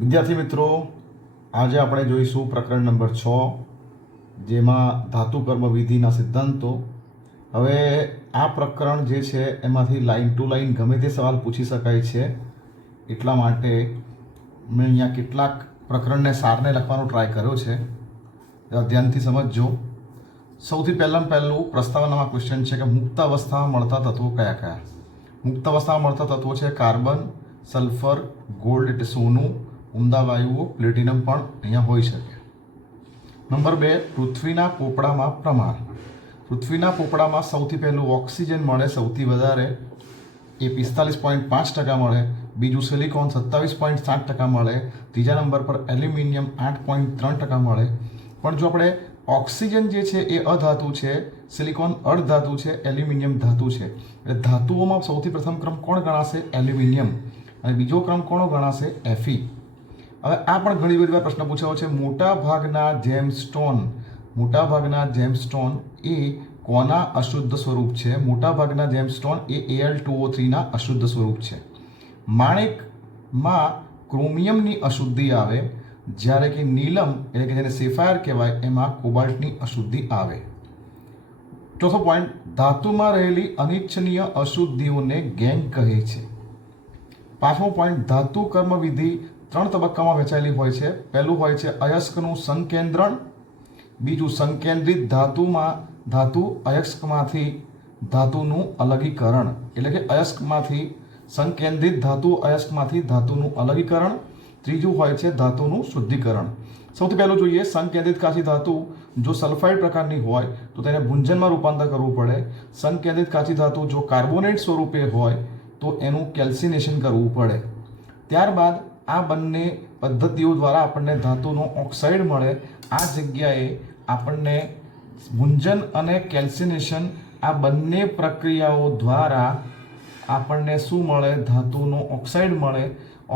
વિદ્યાર્થી મિત્રો, આજે આપણે જોઈશું પ્રકરણ નંબર 6, જેમાં ધાતુ કર્મ વિધિના સિદ્ધાંતો. હવે આ પ્રકરણ જે છે એમાંથી લાઈન ટુ લાઈન ગમે તે સવાલ પૂછી શકાય છે, એટલા માટે મેં અહીંયા કેટલાક પ્રકરણને સારને લખવાનો ટ્રાય કર્યો છે. ધ્યાનથી સમજજો. સૌથી પહેલું પ્રસ્તાવનામાં ક્વેશ્ચન છે કે મુક્ત અવસ્થામાં મળતા તત્વો કયા કયા. મુક્ત અવસ્થામાં મળતા તત્વો છે કાર્બન, સલ્ફર, ગોલ્ડ એટલે સોનું, ઉમદા વાયુઓ, પ્લેટિનમ પણ અહીંયા હોઈ શકે. નંબર 2, પૃથ્વીના પોપડામાં પ્રમાણ. પૃથ્વીના પોપડામાં સૌથી પહેલું ઓક્સિજન મળે સૌથી વધારે, એ 45.5% મળે. બીજું સિલિકોન 27.7% મળે. ત્રીજા નંબર પર એલ્યુમિનિયમ 8.3% મળે. પણ જો આપણે ઓક્સિજન જે છે એ અધાતુ છે, સિલિકોન અર્ધધાતુ છે, એલ્યુમિનિયમ ધાતુ છે. એટલે ધાતુઓમાં સૌથી પ્રથમ ક્રમ કોણ ગણાશે? એલ્યુમિનિયમ. અને બીજો ક્રમ કોણ ગણાશે? Fe. હવે આ પણ ઘણી બધી વાર પ્રશ્ન પૂછાયો છે. મોટાભાગના જેમસ્ટોન એ કોના અશુદ્ધ સ્વરૂપ છે? મોટાભાગના જેમસ્ટોન એ Al2O3ના અશુદ્ધ સ્વરૂપ છે. માણેકમાં ક્રોમિયમની અશુદ્ધિ આવે, જ્યારે કે નીલમ એટલે કે જેને સેફાયર કહેવાય એમાં કોબાલ્ટની અશુદ્ધિ આવે. ચોથો પોઈન્ટ, ધાતુમાં રહેલી અનિચ્છનીય અશુદ્ધિઓને ગેંગ કહે છે. પાંચમો પોઈન્ટ, ધાતુ કર્મ વિધિ 3 તબક્કામાં વહેંચાયેલી હોય છે. પહેલું હોય છે અયસ્કનું સંકેન્દ્રણ. બીજું સંકેન્દ્રિત ધાતુ અયસ્કમાંથી ધાતુનું અલગીકરણ, એટલે કે અયસ્કમાંથી સંકેન્દ્રિત અયસ્કમાંથી ધાતુનું અલગીકરણ. ત્રીજું હોય છે ધાતુનું શુદ્ધિકરણ. સૌથી પહેલું જોઈએ સંકેન્દ્રિત કાચી ધાતુ. જો સલ્ફાઇડ પ્રકારની હોય તો તેને ભુંજનમાં રૂપાંતર કરવું પડે. સંકેન્દ્રિત કાચી ધાતુ જો કાર્બોનેટ સ્વરૂપે હોય તો એનું કેલ્સિનેશન કરવું પડે. ત્યારબાદ આ બંને પદ્ધતિઓ દ્વારા આપણને ધાતુનો ઓક્સાઇડ મળે. આ જગ્યાએ આપણને ભુંજન અને કેલ્સિનેશન આ બંને પ્રક્રિયાઓ દ્વારા આપણને શું મળે? ધાતુનો ઓક્સાઇડ મળે.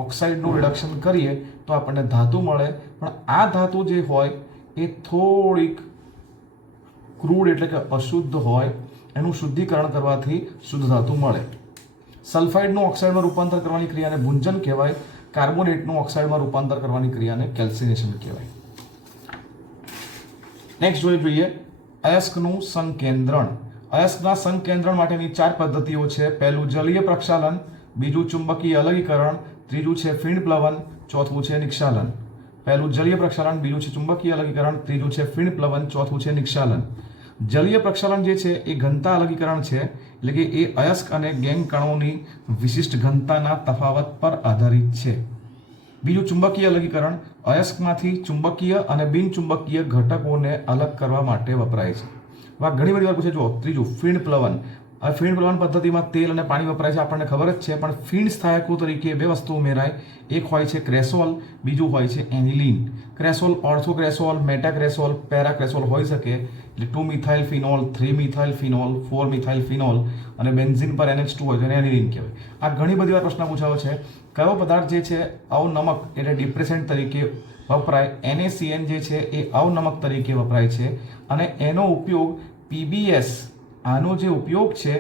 ઓક્સાઇડનું રિડક્શન કરીએ તો આપણને ધાતુ મળે. પણ આ ધાતુ જે હોય એ થોડીક ક્રૂડ એટલે કે અશુદ્ધ હોય. એનું શુદ્ધિકરણ કરવાથી શુદ્ધ ધાતુ મળે. સલ્ફાઇડનું ઓક્સાઇડમાં રૂપાંતર કરવાની ક્રિયાને ભુંજન કહેવાય. કાર્બોનેટનું ઓક્સાઇડમાં રૂપાંતર કરવાની ક્રિયાને કેલ્સિનેશન કહેવાય. નેક્સ્ટ જોઈએ અયસ્કનું સંકેન્દ્રણ. અયસ્કના સંકેન્દ્રણ માટેની 4 પદ્ધતિઓ છે. પહેલું જલીય પ્રક્ષાલન, બીજું ચુંબકીય અલગીકરણ, ત્રીજું છે ફીણ પ્લવન, ચોથું છે નિક્ષાલન. પહેલું જલીય પ્રક્ષાલન, બીજું છે ચુંબકીય અલગીકરણ, ત્રીજું છે ફીણ પ્લવન, ચોથું છે નિક્ષાલન. જલીય પ્રક્ષાલન જે છે એ ઘનતા અલગીકરણ છે, એટલે કે એ અયસ્ક અને ગેંગ કણોની વિશિષ્ટ ઘનતાના તફાવત પર આધારિત છે. બીજું ચુંબકીય અલગીકરણ, અયસ્કમાંથી ચુંબકીય અને બિનચુંબકીય ઘટકોને અલગ કરવા માટે વપરાય છે. ઘણી બધી વાર પૂછે. જો ત્રીજું ફીણ પ્લવન. હવે ફીણ પ્લવન પદ્ધતિમાં તેલ અને પાણી વપરાય છે, આપણને ખબર જ છે. પણ ફીણ સ્થાયકો તરીકે 2 વસ્તુ ઉમેરાય. એક હોય છે ક્રેસોલ, બીજું હોય છે એનિલીન. ક્રેસોલ ઓર્થોક્રેસોલ, મેટાક્રેસોલ, પેરાક્રેસોલ હોઈ શકે. એટલે 2-મિથાઇલ ફિનોલ, 3-મિથાઇલ ફિનોલ, 4-મિથાઇલ ફિનોલ અને બેન્ઝીન પર NH2 હોય છે, એનિલીન કહેવાય. આ ઘણી બધી વાર પ્રશ્ન પૂછાયો છે. કયો પદાર્થ જે છે અવનમક એટલે ડિપ્રેસન્ટ તરીકે વપરાય? NaCN જે છે એ અવનમક તરીકે વપરાય છે. અને એનો ઉપયોગ PBS, આનો જે ઉપયોગ છે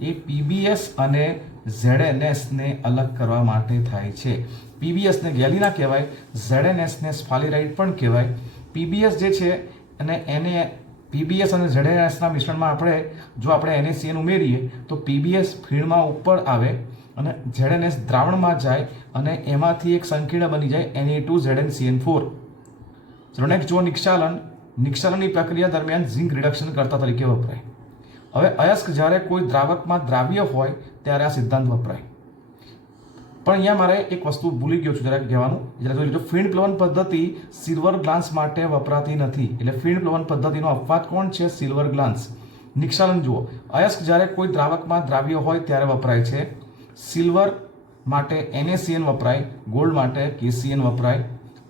એ PBS અને ZNS ને અલગ કરવા માટે થાય છે. PBS ને ગેલિના કહેવાય, ZNS ને સ્ફાલિરાઇડ પણ કહેવાય. PBS જે છે અને PBS અને ZNS ના મિશ્રણમાં જો આપણે NaCN ઉમેરીએ તો PBS ફીણમાં ઉપર આવે અને ZNS દ્રાવણમાં જાય અને એમાંથી એક સંકીર્ણ બની જાય Na2ZnCN4. ચલો નેક્સ્ટ જો નિક્ષાલન. નિક્ષાલનની પ્રક્રિયા દરમિયાન ઝિંક રિડક્શન કરતા તરીકે વપરાય. હવે અયસ્ક જ્યારે કોઈ દ્રાવકમાં દ્રાવ્ય હોય ત્યારે આ સિદ્ધાંત વપરાય. પણ અહીંયા મારે એક વસ્તુ ભૂલી ગયો છું જરાક કહેવાનું. જો ફીણ પ્લવન પદ્ધતિ સિલ્વર ગ્લાન્સ માટે વપરાતી નથી. એટલે ફીણ પ્લવન પદ્ધતિનો અપવાદ કોણ છે? Silver Glance. નિક્ષાલન જુઓ. અયસ્ક જ્યારે કોઈ દ્રાવકમાં દ્રાવ્ય હોય ત્યારે વપરાય છે. સિલ્વર માટે NaCN વપરાય, ગોલ્ડ માટે KCN વપરાય.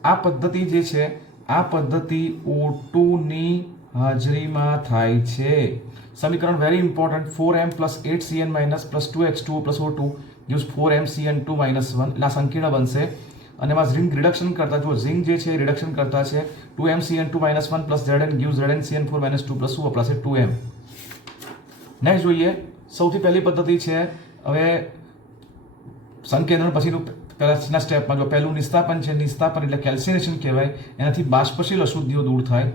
આ પદ્ધતિ જે છે આ પદ્ધતિ O2 ની હાજરીમાં થાય છે. સમીકરણ very important. 4m + 8cn - + 2h2o + O2 gives 4mCN2 - 1. એટલે આ સંકીર્ણ બનશે. અને એમાં ઝિંક રિડક્શન કરતા, જો ઝિંક જે છે રિડક્શન કરતા છે 2mCN2 - 1 + Zn gives ZnCN4 - 2 + શું વપરાશે? 2m. નેક્સ્ટ જોઈએ સૌથી પહેલી પદ્ધતિ છે હવે સંકેન્દ્રણ પછીનું પહેલાના સ્ટેપમાં જો પહેલું નિસ્તાપન છે, નિસ્તાપન એટલે કેલ્સિનેશન કહેવાય, એનાથી બાષ્પશીલ અશુદ્ધિઓ દૂર થાય.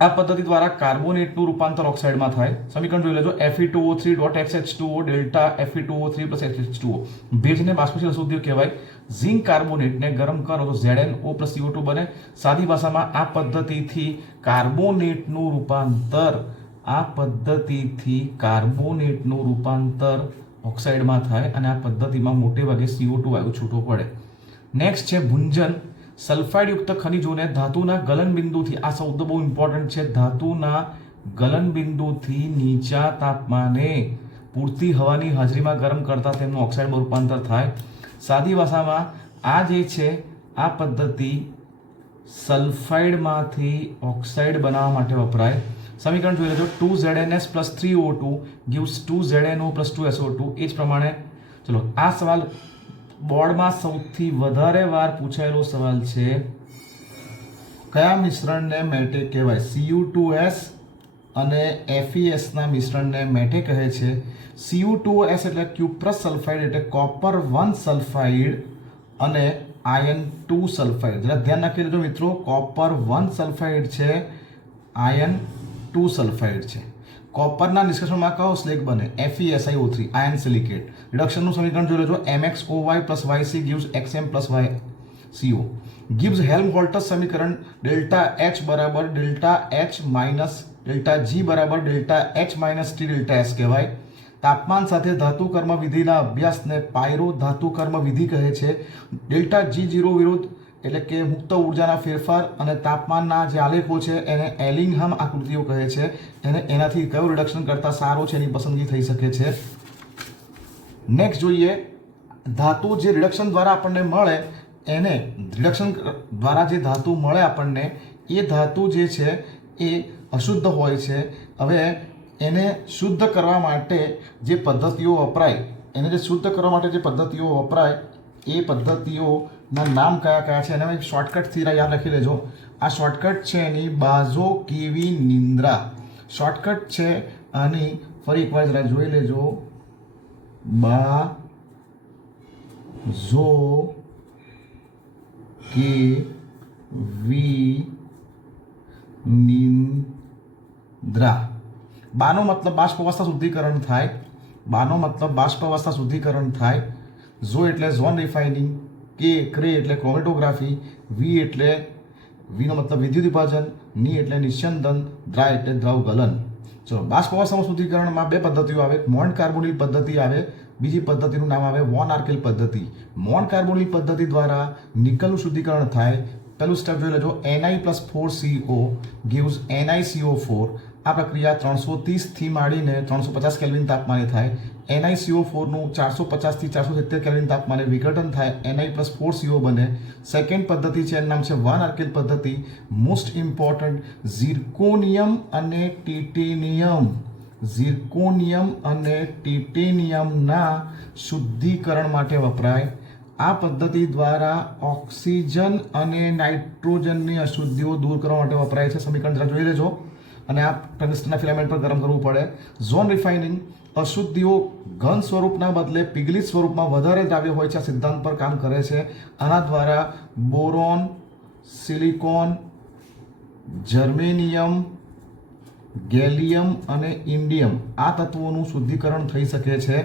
આ પદ્ધતિ દ્વારા કાર્બોનેટનું રૂપાંતર ઓક્સાઇડમાં થાય. સમીકરણ જોઈ લેજો. Fe2O3.XH2O ડેલ્ટા Fe2O3 + XH2O ભેજને બાષ્પશીલ અશુદ્ધિઓ કહેવાય. ઝિંક કાર્બોનેટને ગરમ કરો તો ZnO + CO2 બને. સાદી ભાષામાં આ પદ્ધતિથી કાર્બોનેટનું રૂપાંતર ઓક્સાઇડમાં થાય અને આ પદ્ધતિમાં મોટે ભાગે CO2 વાયુ છૂટો પડે. નેક્સ્ટ છે ભુંજન. સલ્ફાઇડયુક્ત ખનિજોને ધાતુના ગલનબિંદુથી, આ શબ્દ બહુ ઇમ્પોર્ટન્ટ છે, ધાતુના ગલનબિંદુથી નીચા તાપમાને પૂરતી હવાની હાજરીમાં ગરમ કરતા તેમનું ઓક્સાઇડમાં રૂપાંતર થાય. સાદી ભાષામાં આ જે છે આ પદ્ધતિ સલ્ફાઇડમાંથી ઓક્સાઇડ બનાવવા માટે વપરાય. સમીકરણ જોઈ લેજો. 2ZnS + 3O2 gives 2ZnO + 2SO2. એ જ પ્રમાણે ચલો આ સવાલ બોર્ડમાં સૌથી વધારે વાર પૂછાયેલો સવાલ છે, કયા મિશ્રણને મેટે કહેવાય? Cu2S અને FeS ના મિશ્રણને મેટે કહે છે. Cu2S એટલે ક્યુપ્રસ સલ્ફાઇડ એટલે કોપર 1 સલ્ફાઇડ અને આયર્ન 2 સલ્ફાઇડ. જરા ધ્યાન રાખી લેજો મિત્રો, કોપર 1 સલ્ફાઇડ છે, આયર્ન 2 સલ્ફાઇડ છે. કોપરના નિષ્કર્ષણમાં કયો સ્લેગ બને? FeSiO3 iron silicate. રિડક્શનનું સમીકરણ જોઈ લેજો. MxOy + YC gives Xm + YCO. gives Helmholtz સમીકરણ ડેલ્ટા H બરાબર delta H minus delta G બરાબર delta H minus T delta S કહેવાય. તાપમાન સાથે ધાતુ કર્મ વિધિના અભ્યાસને પાયરો ધાતુ કર્મ વિધિ કહે છે. ડેલ્ટા G0 વિરુદ્ધ એટલે કે મુક્ત ઉર્જાના ફેરફાર અને તાપમાનના જે આલેખો છે એને એલિંગહામ આકૃતિઓ કહે છે. એનાથી કયું રિડક્શન કરતાં સારો છે એની પસંદગી થઈ શકે છે. નેક્સ્ટ જોઈએ, ધાતુ જે રિડક્શન દ્વારા આપણને મળે એને રિડક્શન દ્વારા જે ધાતુ મળે આપણને એ ધાતુ જે છે એ અશુદ્ધ હોય છે. હવે એને શુદ્ધ કરવા માટે જે પદ્ધતિઓ વપરાય, એ પદ્ધતિઓના નામ કયા કયા છે એના એક શોર્ટકટથી યાદ રાખી લેજો. આ શોર્ટકટ છે એની બાઝો-કેવી નિંદ્રા શોર્ટકટ છે આની. ફરી એકવાર જરા જોઈ લેજો. બાઝો-કેવી નિંદ્રા. બાનો મતલબ બાષ્પ અવસ્થા શુદ્ધિકરણ થાય. ઝો એટલે ઝોન રિફાઇનિંગ, ક્રે એટલે ક્રોમેટોગ્રાફી, વીનો મતલબ વિદ્યુત વિભાજન, ની એટલે નિસ્યંદન, દ્રા એટલે દ્રવ ગલન. ચલો, બાષ્પ અવસ્થામાં શુદ્ધિકરણમાં બે પદ્ધતિઓ આવે. મોન કાર્બોનિલ પદ્ધતિ આવે, બીજી પદ્ધતિનું નામ આવે વોન આર્કેલ પદ્ધતિ. મોન કાર્બોનિલ પદ્ધતિ દ્વારા નિકલનું શુદ્ધિકરણ થાય. પહેલું સ્ટેપ જોઈ લેજો. Ni + 4CO gives NiCO4. આ પ્રક્રિયા 330 થી માંડીને 350 કેલ્વિન તાપમાને થાય. NiCO4 નું 450 થી 470 કેલ્વિન તાપમાને વિઘટન થાય, Ni + 4CO બને. સેકન્ડ પદ્ધતિ છે, એનું નામ છે વન આર્કેલ પદ્ધતિ. મોસ્ટ ઇમ્પોર્ટન્ટ, ઝિર્કોનિયમ અને ટિટેનિયમના શુદ્ધિકરણ માટે વપરાય. આ પદ્ધતિ દ્વારા ઓક્સિજન અને નાઇટ્રોજનની અશુદ્ધિઓ દૂર કરવા માટે વપરાય છે. સમીકરણ જરા જોઈ લેજો. અને આ ટંગસ્ટનના ફિલામેન્ટ પર ગરમ કરવું પડે. ઝોન રિફાઇનિંગ, અશુદ્ધિઓ ઘન સ્વરૂપના બદલે પિગલિત સ્વરૂપમાં વધારે દ્રાવ્ય હોય છે, આ સિદ્ધાંત પર કામ કરે છે. આના દ્વારા બોરોન, સિલિકોન, જર્મેનિયમ, ગેલિયમ અને ઇન્ડિયમ આ તત્વોનું શુદ્ધિકરણ થઈ શકે છે.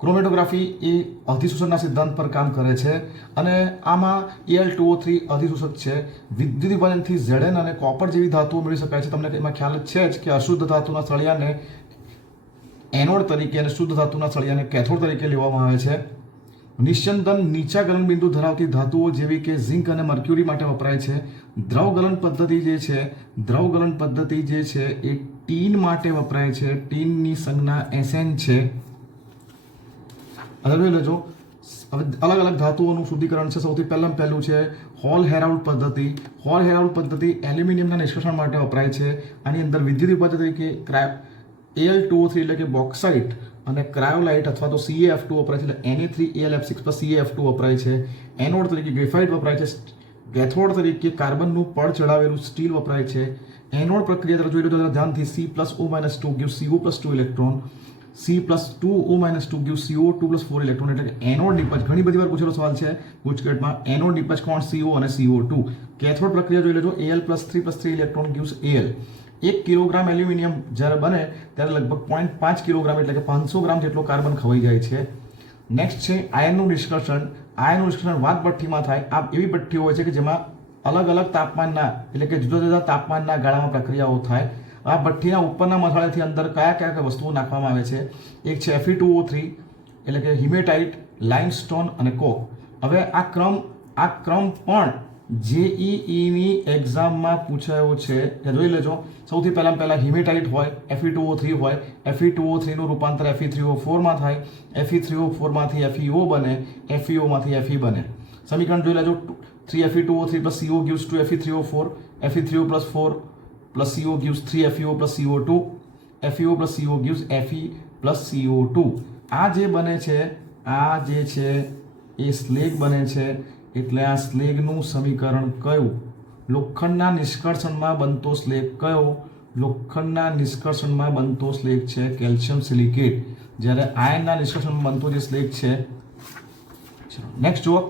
ક્રોમેટોગ્રાફી એ અધિશોષણના સિદ્ધાંત પર કામ કરે છે અને આમાં Al2O3 અધિશોષક છે. વિદ્યુત વિભાજનથી Zn અને કોપર જેવી ધાતુઓ મેળવી શકાય છે. તમને એમાં ખ્યાલ છે જ કે અશુદ્ધ ધાતુના સળિયાને એનોડ તરીકે અને શુદ્ધ ધાતુના સળિયાને કેથોડ તરીકે લેવામાં આવે છે. નિસ્યંદન નીચા ગલનબિંદુ ધરાવતી ધાતુઓ જેવી કે ઝિંક અને મર્ક્યુરી માટે વપરાય છે. દ્રવ ગલન પદ્ધતિ જે છે એ ટીન માટે વપરાય છે. ટીનની સંજ્ઞા Sn છે. જોઈ લેજો. હવે અલગ અલગ ધાતુઓનું શુદ્ધિકરણ છે. સૌથી પહેલું છે હોલ હેરાઉલ્ડ પદ્ધતિ. હોલ હેરાઉલ્ડ પદ્ધતિ એલ્યુમિનિયમના નિષ્કર્ષણ માટે વપરાય છે. આની અંદર વિદ્યુત વિભાજન તરીકે Al2O3 એટલે કે બોક્સાઇટ અને ક્રાયોલાઇટ અથવા તો CaF2 વપરાય છે. એટલે Na3Alf6 + CaF2 વપરાય છે. એનોડ તરીકે ગ્રેફાઇટ વપરાય છે. કેથોડ તરીકે કાર્બનનું પડ ચડાવેલું સ્ટીલ વપરાય છે. એનોડ પ્રક્રિયા તરફ જોઈ લો તો ધ્યાનથી C + O - 2 gives CO + 2 electron. C+2O - 2 gives CO2 + 4 electron, એટલે કે એનોડ નિપજ. ઘણી બધી વાર પૂછેલો સવાલ છે ગુજકેટમાં. એનોડ નિપજ કોણ? CO અને CO2. કેથોડ પ્રક્રિયા જોઈ લેજો. Al + 3 + 3 electron gives Al. 1 kilogram aluminium જ્યારે બને ત્યારે લગભગ 0.5 કિલોગ્રામ એટલે કે 500 ગ્રામ જેટલો કાર્બન ખવાઈ જાય છે. નેક્સ્ટ છે આયનનું નિષ્કર્ષણ. આયનનું નિષ્કર્ષણ વાત ભઠ્ઠીમાં થાય. આ એવી ભઠ્ઠીઓ હોય છે કે જેમાં અલગ અલગ તાપમાનના એટલે કે જુદા જુદા તાપમાનના ગાળામાં પ્રક્રિયાઓ થાય. આ ભઠ્ઠીના ઉપરના મથાળેથી અંદર કયા કયા વસ્તુઓ નાખવામાં આવે છે? એક છે Fe2O3 એટલે કે હિમેટાઇટ, લાઇમસ્ટોન અને કોક. હવે આ ક્રમ પણ જેઈઈની એક્ઝામમાં પૂછાયો છે. જોઈ લેજો. સૌથી પહેલા હિમેટાઇટ હોય, Fe2O3 હોય. Fe2O3 નું રૂપાંતર Fe3O4 માં થાય. Fe3O4 માંથી FeO બને, FeO માંથી Fe બને. સમીકરણ જોઈ લેજો. 3Fe2O3 + CO gives 2Fe3O4. Fe3O + 4 + CO gives 3FeO + CO2. FeO + CO gives Fe + CO2. આ જે બને છે, આ જે છે એ સ્લેગ બને છે. એટલે આ સ્લેગનું સમીકરણ કયું? લોખંડના નિષ્કર્ષણમાં બનતો સ્લેગ કયો? લોખંડના નિષ્કર્ષણમાં બનતો સ્લેગ છે કેલ્શિયમ સિલિકેટ. જ્યારે આયનના નિષ્કર્ષણમાં બનતો જે સ્લેગ છે. ચલો નેક્સ્ટ જુઓ.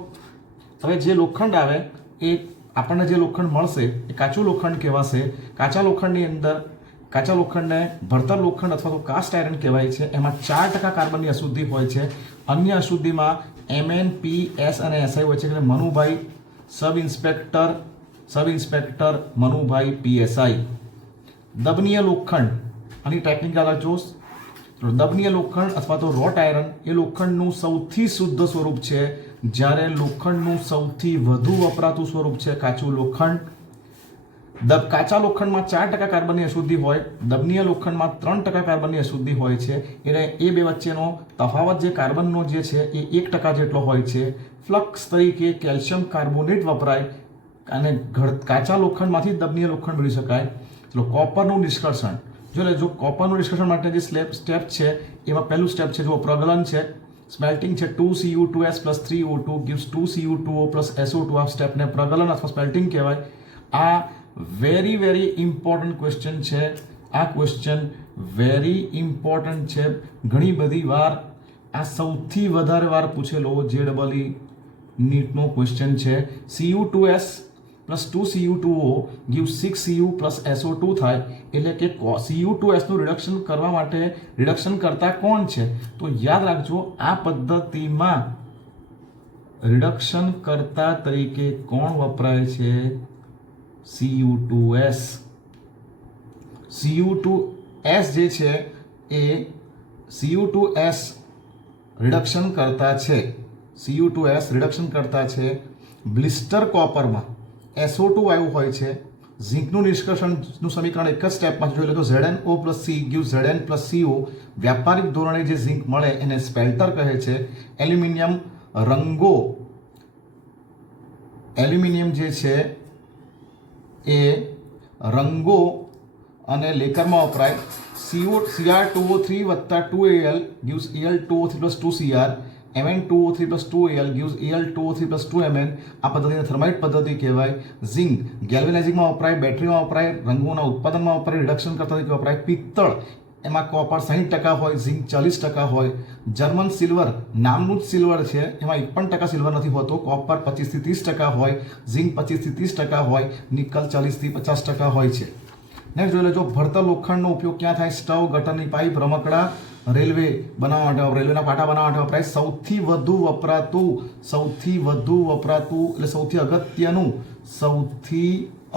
હવે જે લોખંડ આવે એ આપણને જે લોખંડ મળશે એ કાચું લોખંડ કહેવાશે. કાચા લોખંડની અંદર કાચા લોખંડને ભણતર લોખંડ અથવા તો કાસ્ટ આયરન કહેવાય છે. એમાં 4% કાર્બનની અશુદ્ધિ હોય છે. અન્ય અશુદ્ધિમાં Mn, P, S અને SI હોય છે. એટલે Manubhai sub inspector Manubhai PSI. દબનીય લોખંડ આની ટેકનિકલ જો દબનીય લોખંડ અથવા તો રોટ આયરન એ લોખંડનું સૌથી શુદ્ધ સ્વરૂપ છે. જ્યારે લોખંડનું સૌથી વધુ વપરાતું સ્વરૂપ છે કાચું લોખંડ. કાચા લોખંડમાં 4% કાર્બનની અશુદ્ધિ હોય, દબનીય લોખંડમાં 3% કાર્બનની અશુદ્ધિ હોય છે. એટલે એ બે વચ્ચેનો તફાવત જે કાર્બનનો જે છે એ 1% જેટલો હોય છે. ફ્લક્સ તરીકે કેલ્શિયમ કાર્બોનેટ વપરાય અને કાચા લોખંડમાંથી દબનીય લોખંડ મેળવી શકાય. ચલો કોપરનું નિષ્કર્ષણ જો કોપરનું નિષ્કર્ષણ માટે જે સ્ટેપ છે એમાં પહેલું સ્ટેપ છે જો પ્રગલન છે. સ્મેલ્ટિંગ છે. 2Cu2S + 3O2 gives 2Cu2O + SO2. આ સ્ટેપને પ્રગલન અથવા સ્મેલ્ટિંગ કહેવાય. આ વેરી ઇમ્પોર્ટન્ટ ક્વેશ્ચન છે. આ ક્વેશ્ચન વેરી ઇમ્પોર્ટન્ટ છે. ઘણી બધી વાર આ સૌથી વધારે વાર પૂછેલો JEE નીટનો ક્વેશ્ચન છે. Cu2S + 2Cu2O gives 6Cu + SO2 થાય. એટલે કે Cu2S નું રિડક્શન કરવા માટે રિડક્શન કરતા કોણ છે? તો યાદ રાખજો આ પદ્ધતિમાં રિડક્શન કરતા તરીકે કોણ વપરાય છે? Cu2S. Cu2S જે છે એ Cu2S રિડક્શન કરતા છે. Cu2S રિડક્શન કરતા છે. બ્લિસ્ટર કોપરમાં SO2 આવ્યું હોય છે. ઝીંકનું નિષ્કર્ષણનું સમીકરણ એક જ સ્ટેપમાં જોઈ લો તો ZnO + C gives Zn + CO. વ્યાપારિક ધોરણે જે ઝીંક મળે એને સ્પેલ્ટર કહે છે. એલ્યુમિનિયમ જે છે એ રંગો અને લેકરમાં વપરાય. Cr2O3 + 2Al gives Al2O3 + 2Cr. Mn2O3 + 2Al gives Al2O3 + 2Mn. આ પદ્ધતિને થર્માઇટ પદ્ધતિ કહેવાય. ઝિંક ગેલ્વેનાઇઝિંગમાં વપરાય, બેટરીમાં વપરાય, રંગોના ઉત્પાદનમાં વપરાય, રિડક્શન કરતા તરીકે વપરાય. પિત્તળ એમાં કોપર 60% હોય, ઝિંક 40% હોય. જર્મન સિલ્વર નામનું જ સિલ્વર છે, એમાં 51% સિલ્વર નથી હોતો. કોપર 25 થી 30% હોય, ઝિંક 25 થી 30% હોય, નિકલ 40 થી 50% હોય છે. નેક્સ્ટ જોઈ લેજો ભણતર લોખંડનો ઉપયોગ ક્યાં થાય? સ્ટવ, ગટરની પાઇપ, રમકડા, રેલવે બનાવવા માટે, રેલવેના પાટા બનાવવા માટે વપરાય. સૌથી વધુ વપરાતું એટલે સૌથી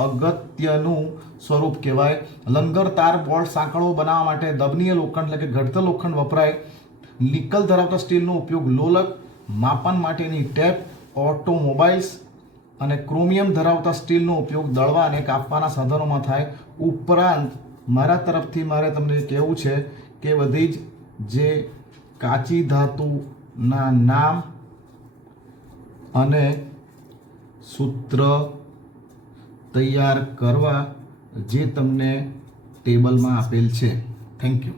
અગત્યનું સ્વરૂપ કહેવાય. લંગર, તાર, બોલ્ટ, સાંકળો બનાવવા માટે દબનીય લોખંડ એટલે કે ઘડતર લોખંડ વપરાય. નિકલ ધરાવતા સ્ટીલનો ઉપયોગ લોલક, માપન માટેની ટેપ, ઓટોમોબાઈલ્સ અને ક્રોમિયમ ધરાવતા સ્ટીલનો ઉપયોગ દળવા અને કાપવાના સાધનોમાં થાય. ઉપરાંત મારા તરફથી મારે તમને કહેવું છે કે બધી જ જે કાચી ધાતુના નામ અને સૂત્ર તૈયાર કરવા જે તમને ટેબલમાં આપેલ છે. Thank you.